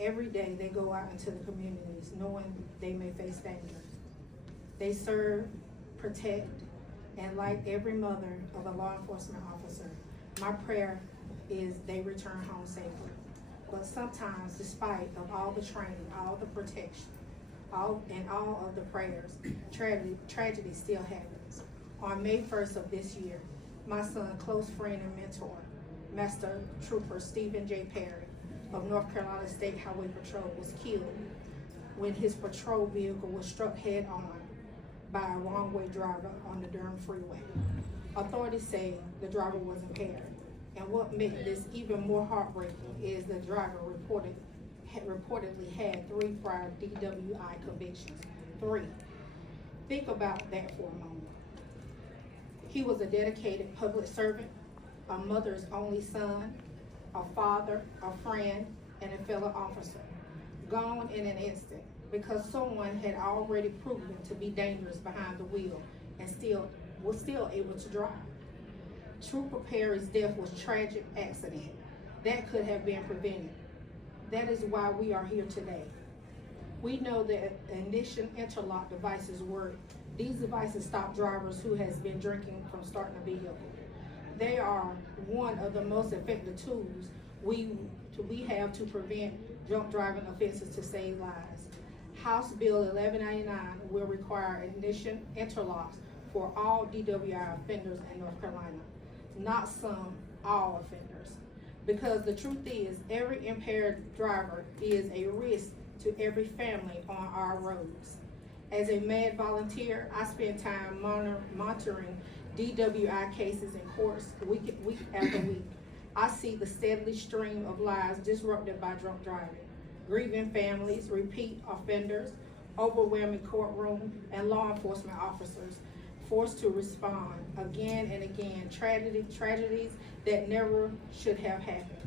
Every day they go out into the communities knowing they may face danger. They serve, protect, and like every mother of a law enforcement officer, my prayer is they return home safely. But sometimes, despite of all the training, all the protection, all of the prayers, tragedy still happens. On May 1st of this year, my son's close friend and mentor, Master Trooper Stephen J. Perry of North Carolina State Highway Patrol, was killed when his patrol vehicle was struck head on by a wrong-way driver on the Durham Freeway. Authorities say the driver was impaired. And what made this even more heartbreaking is the driver reportedly had 3 prior DWI convictions. 3. Think about that for a moment. He was a dedicated public servant, a mother's only son, a father, a friend, and a fellow officer, gone in an instant because someone had already proven to be dangerous behind the wheel and was still able to drive. Trooper Perry's death was a tragic accident that could have been prevented. That is why we are here today. We know that ignition interlock devices work. These devices stop drivers who has been drinking from starting a vehicle. They are one of the most effective tools we have to prevent drunk driving offenses to save lives. House Bill 1199 will require ignition interlocks for all DWI offenders in North Carolina. Not some, all offenders. Because the truth is, every impaired driver is a risk to every family on our roads. As a MAD volunteer, I spend time monitoring DWI cases in courts week after week. I see the steady stream of lives disrupted by drunk driving, grieving families, repeat offenders, overwhelming courtroom, and law enforcement officers forced to respond again and again, tragedies that never should have happened.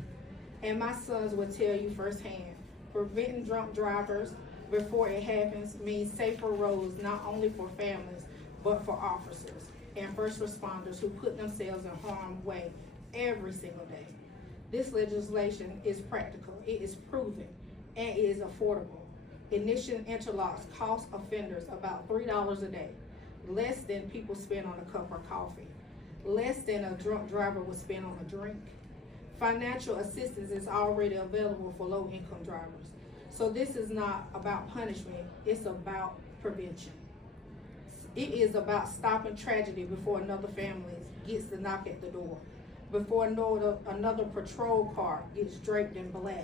And my sons will tell you firsthand, preventing drunk drivers before it happens means safer roads, not only for families, but for officers and first responders who put themselves in harm's way every single day. This legislation is practical, it is proven, and it is affordable. Ignition interlocks cost offenders about $3 a day, less than people spend on a cup of coffee, less than a drunk driver would spend on a drink. Financial assistance is already available for low-income drivers. So this is not about punishment, it's about prevention. It is about stopping tragedy before another family gets to knock at the door, before another patrol car gets draped in black.